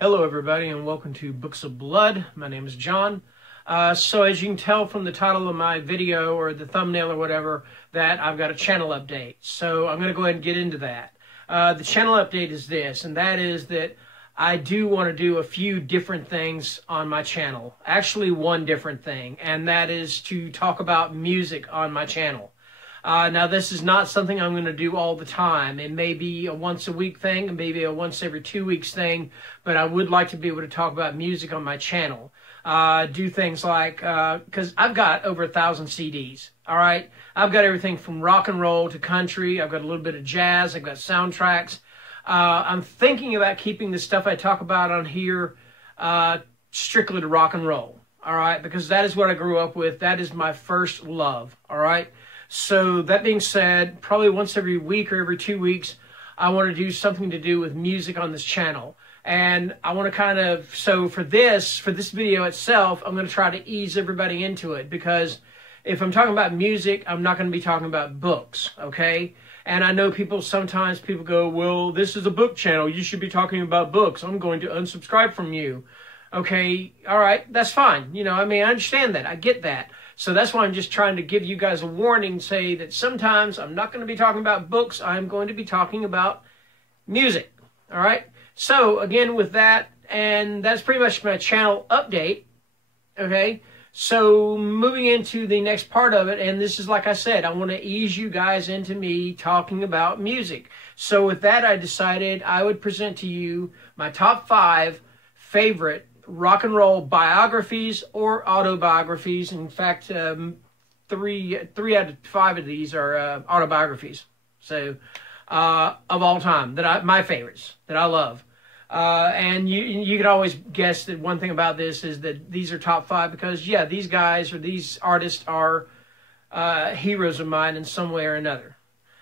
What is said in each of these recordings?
Hello, everybody, and welcome to Books of Blood. My name is John. So as you can tell from the title of my video or the thumbnail or whatever, that I've got a channel update. So I'm going to go ahead and get into that. The channel update is this, and that is that I do want to do a few different things on my channel. Actually, one different thing, and that is to talk about music on my channel. Now, this is not something I'm going to do all the time. It may be a once-a-week thing, and maybe a once every 2 weeks thing, but I would like to be able to talk about music on my channel. Do things like, because I've got over 1,000 CDs, all right? I've got everything from rock and roll to country. I've got a little bit of jazz. I've got soundtracks. I'm thinking about keeping the stuff I talk about on here strictly to rock and roll, all right? Because that is what I grew up with. That is my first love, all right? So that being said, probably once every week or every 2 weeks, I want to do something to do with music on this channel. And I want to kind of, so for this video itself, I'm going to try to ease everybody into it, because if I'm talking about music, I'm not going to be talking about books, okay? And I know sometimes people go, well, this is a book channel. You should be talking about books. I'm going to unsubscribe from you. Okay, all right, that's fine. You know, I mean, I understand that. I get that. So that's why I'm just trying to give you guys a warning, say that sometimes I'm not going to be talking about books. I'm going to be talking about music, all right? So, again, with that, and that's pretty much my channel update, okay? So, moving into the next part of it, and this is, like I said, I want to ease you guys into me talking about music. So, with that, I decided I would present to you my top 5 favorite rock and roll biographies or autobiographies. In fact, 3 out of 5 of these are autobiographies. So, of all time, my favorites that I love. And you can always guess that one thing about this is that these are top 5 because, yeah, these guys or these artists are heroes of mine in some way or another.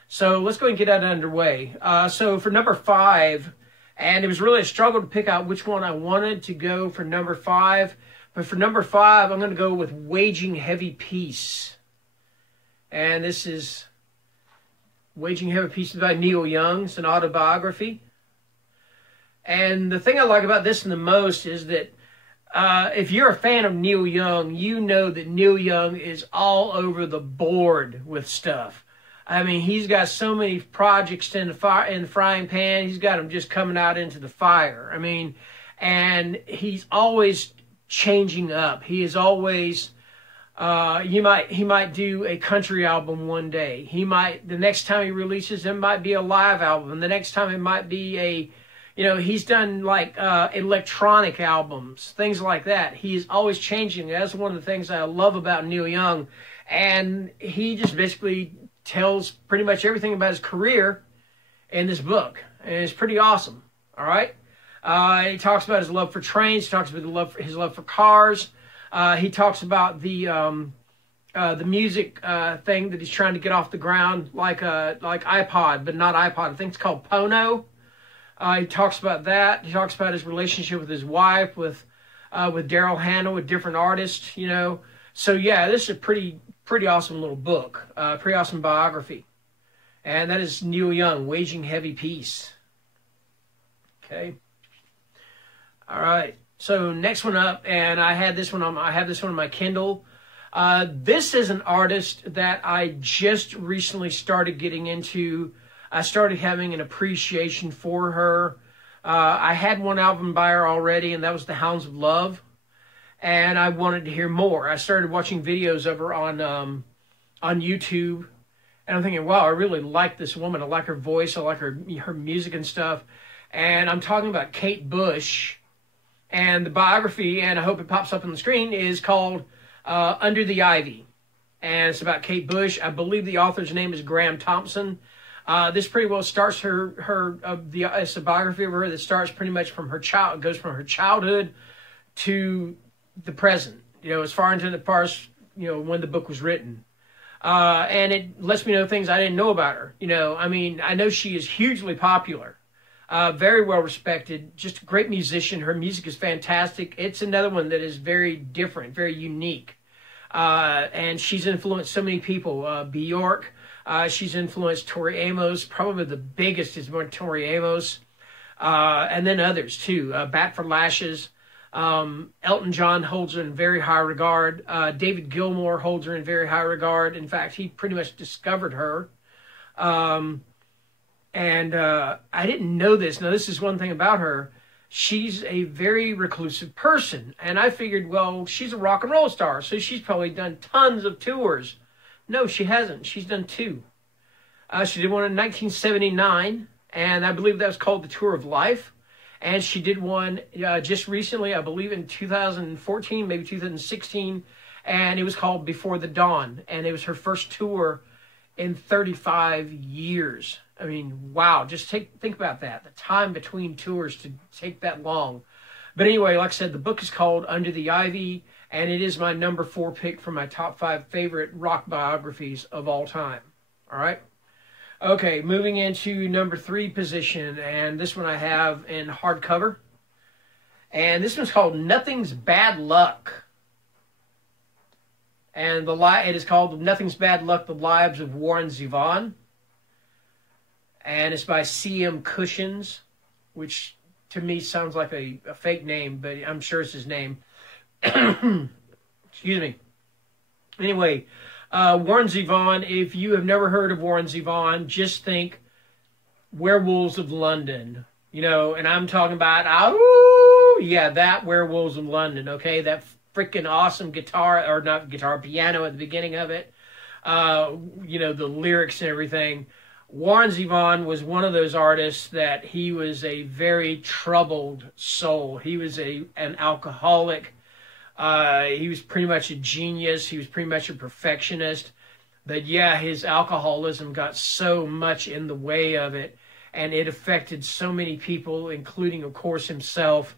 So let's go and get that underway. So for number 5, and it was really a struggle to pick out which one I wanted to go for number 5. But for number 5, I'm going to go with Waging Heavy Peace. And this is Waging Heavy Peace by Neil Young. It's an autobiography. And the thing I like about this the most is that if you're a fan of Neil Young, you know that Neil Young is all over the board with stuff. I mean, he's got so many projects in the frying pan. He's got them just coming out into the fire. I mean, and he's always changing up. He is always, he might do a country album one day. The next time he releases, it might be a live album. The next time it might be he's done like electronic albums, things like that. He is always changing. That's one of the things I love about Neil Young. And he just basically tells pretty much everything about his career in this book. And it's pretty awesome, all right? He talks about his love for trains. He talks about his love for cars. He talks about the music thing that he's trying to get off the ground, like iPod, but not iPod. I think it's called Pono. He talks about that. He talks about his relationship with his wife, with Daryl Hannah, with different artists, you know. So, yeah, this is a pretty awesome little book, pretty awesome biography. And that is Neil Young, Waging Heavy Peace. Okay. All right. So next one up, and I have this one on my Kindle. This is an artist that I just recently started getting into. I started having an appreciation for her. I had one album by her already, and that was The Hounds of Love. And I wanted to hear more. I started watching videos of her on YouTube, and I'm thinking, wow, I really like this woman. I like her voice. I like her music and stuff. And I'm talking about Kate Bush. And the biography, and I hope it pops up on the screen, is called Under the Ivy. And it's about Kate Bush. I believe the author's name is Graham Thompson. This pretty well starts it's a biography of her that starts pretty much from goes from her childhood to the present, as far into the past, when the book was written. And it lets me know things I didn't know about her. I mean, I know she is hugely popular, very well respected, just a great musician. Her music is fantastic. It's another one that is very different, very unique. And she's influenced so many people. Bjork, she's influenced Tori Amos. Probably the biggest is Tori Amos. and then others too. Bat for Lashes. Elton John holds her in very high regard. David Gilmour holds her in very high regard. In fact, he pretty much discovered her. I didn't know this. Now, this is one thing about her. She's a very reclusive person. And I figured, well, she's a rock and roll star, so she's probably done tons of tours. No, she hasn't. She's done 2. She did one in 1979, and I believe that was called the Tour of Life. And she did one just recently, I believe in 2014, maybe 2016, and it was called Before the Dawn. And it was her first tour in 35 years. I mean, wow, just think about that, the time between tours to take that long. But anyway, like I said, the book is called Under the Ivy, and it is my number 4 pick for my top 5 favorite rock biographies of all time. All right? Okay, moving into number 3 position, and this one I have in hardcover. And this one's called Nothing's Bad Luck. And it is called Nothing's Bad Luck, The Lives of Warren Zevon. And it's by C.M. Cushions, which to me sounds like a fake name, but I'm sure it's his name. Excuse me. Anyway, Warren Zevon, if you have never heard of Warren Zevon, just think Werewolves of London. You know, and I'm talking about, that Werewolves of London, okay? That freaking awesome guitar, or not guitar, piano at the beginning of it. You know, the lyrics and everything. Warren Zevon was one of those artists that he was a very troubled soul. He was an alcoholic. He was pretty much a genius. He was pretty much a perfectionist. But yeah, his alcoholism got so much in the way of it, and it affected so many people, including, of course, himself.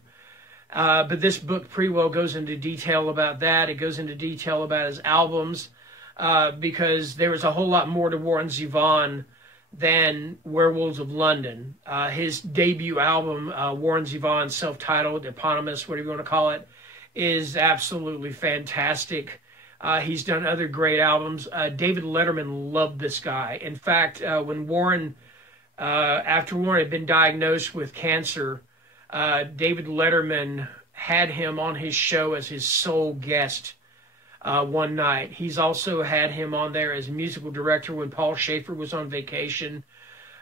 But this book pretty well goes into detail about that. It goes into detail about his albums, because there was a whole lot more to Warren Zevon than Werewolves of London. His debut album, Warren Zevon, self-titled, eponymous, whatever you want to call it, is absolutely fantastic. He's done other great albums. David Letterman loved this guy. In fact, when Warren, after Warren had been diagnosed with cancer, David Letterman had him on his show as his sole guest one night. He's also had him on there as musical director when Paul Schaefer was on vacation.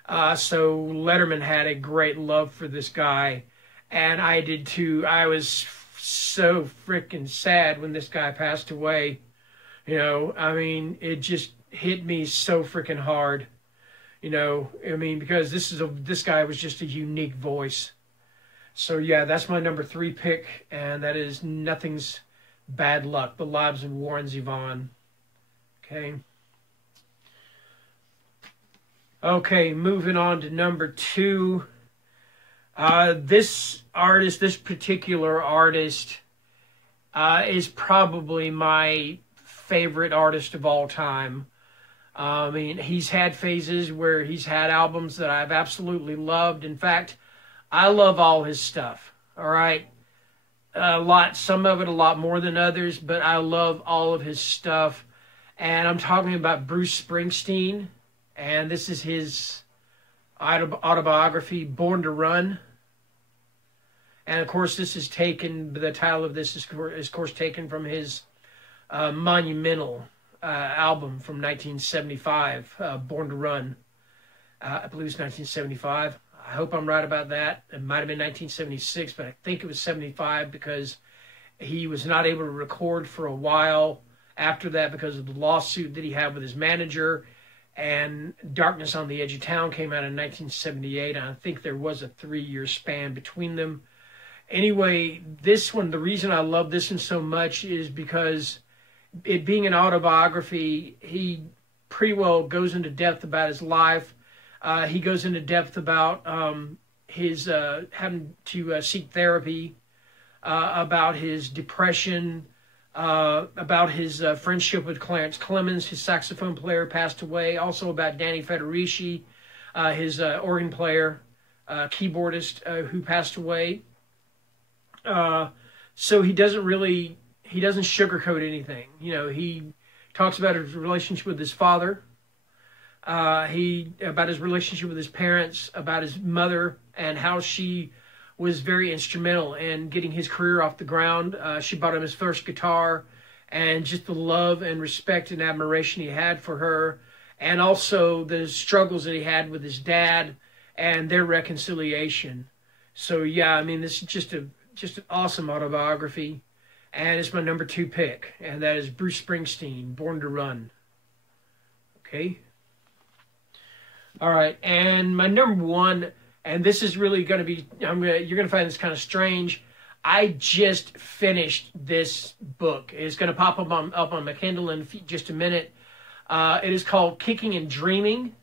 So Letterman had a great love for this guy, and I did too. I was so freaking sad when this guy passed away. You know, I mean, it just hit me so freaking hard. You know, I mean, because this guy was just a unique voice. So yeah, that's my number 3 pick, and that is Nothing's Bad Luck, The Lives of Warren Zevon. Okay, moving on to number 2. This particular artist, is probably my favorite artist of all time. I mean, he's had phases where he's had albums that I've absolutely loved. In fact, I love all his stuff, all right? Some of it a lot more than others, but I love all of his stuff. And I'm talking about Bruce Springsteen, and this is his autobiography, Born to Run. And of course, the title of this is of course taken from his monumental album from 1975, Born to Run. I believe it's 1975. I hope I'm right about that. It might have been 1976, but I think it was 75 because he was not able to record for a while after that because of the lawsuit that he had with his manager. And Darkness on the Edge of Town came out in 1978. And I think there was a 3-year span between them. Anyway, this one, the reason I love this one so much is because it being an autobiography, he pretty well goes into depth about his life. He goes into depth about his having to seek therapy, about his depression, about his friendship with Clarence Clemens, his saxophone player, passed away. Also about Danny Federici, his organ player, keyboardist, who passed away. So he doesn't sugarcoat anything. You know, he talks about his relationship with his father, about his relationship with his parents, about his mother and how she was very instrumental in getting his career off the ground. She bought him his first guitar, and just the love and respect and admiration he had for her, and also the struggles that he had with his dad and their reconciliation. So yeah, I mean, this is just an awesome autobiography, and it's my number 2 pick, and that is Bruce Springsteen, Born to Run. Okay. All right, and my number 1, and this is really going to be, you're going to find this kind of strange. I just finished this book. It's going to pop up on my Kindle in just a minute. It is called Kicking and Dreaming,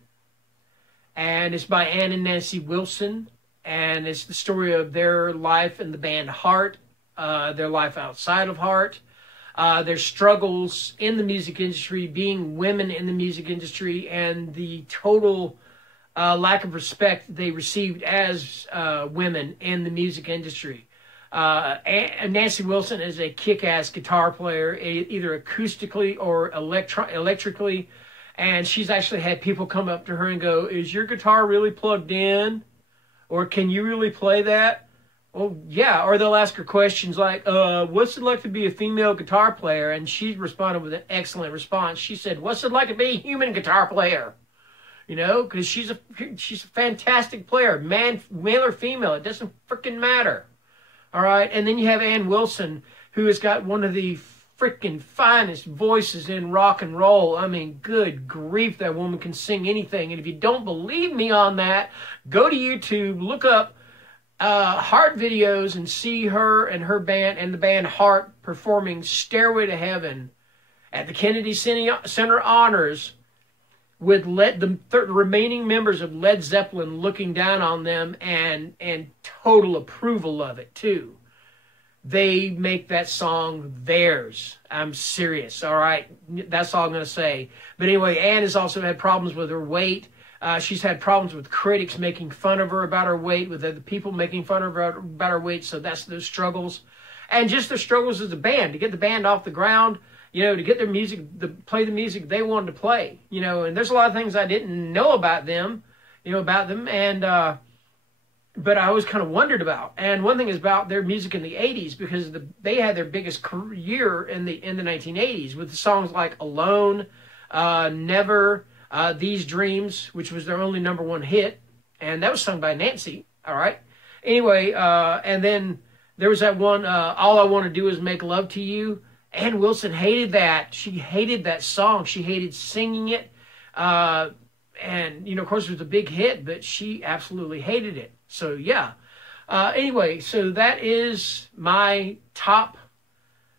and it's by Ann and Nancy Wilson, and it's the story of their life in the band Heart, their life outside of Heart, their struggles in the music industry, being women in the music industry, and the total lack of respect they received as women in the music industry. Nancy Wilson is a kick-ass guitar player, either acoustically or electrically, and she's actually had people come up to her and go, "Is your guitar really plugged in? Or can you really play that?" Well, yeah. Or they'll ask her questions like, "What's it like to be a female guitar player?" And she responded with an excellent response. She said, "What's it like to be a human guitar player?" You know, because she's a fantastic player, male or female, it doesn't freaking matter. All right, and then you have Ann Wilson, who has got one of the freaking finest voices in rock and roll. I mean, good grief, that woman can sing anything. And if you don't believe me on that, go to YouTube, look up Heart videos, and see her and her band and the band Heart performing "Stairway to Heaven" at the Kennedy Center Honors, with the remaining members of Led Zeppelin looking down on them and total approval of it too. They make that song theirs. I'm serious, all right? That's all I'm going to say. But anyway, Ann has also had problems with her weight. She's had problems with critics making fun of her about her weight, with other people making fun of her about her weight, so that's those struggles. And just the struggles as a band, to get the band off the ground, you know, to get their music, to play the music they wanted to play, you know. And there's a lot of things I didn't know about them, and but I always kind of wondered about. And one thing is about their music in the 80s, because they had their biggest career in the 1980s with the songs like "Alone," "Never," "These Dreams," which was their only number 1 hit, and that was sung by Nancy. All right. Anyway, and then there was that one, "All I Want to Do Is Make Love to You." Ann Wilson hated that. She hated that song. She hated singing it. And, you know, of course, it was a big hit, but she absolutely hated it. So, yeah. Anyway, so that is my top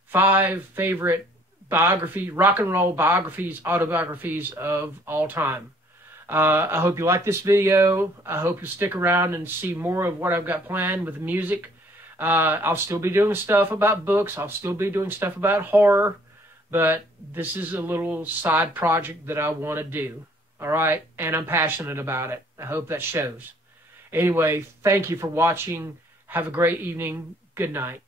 5 favorite rock and roll autobiographies of all time. I hope you like this video. I hope you stick around and see more of what I've got planned with the music. I'll still be doing stuff about books. I'll still be doing stuff about horror. But this is a little side project that I want to do. All right? And I'm passionate about it. I hope that shows. Anyway, thank you for watching. Have a great evening. Good night.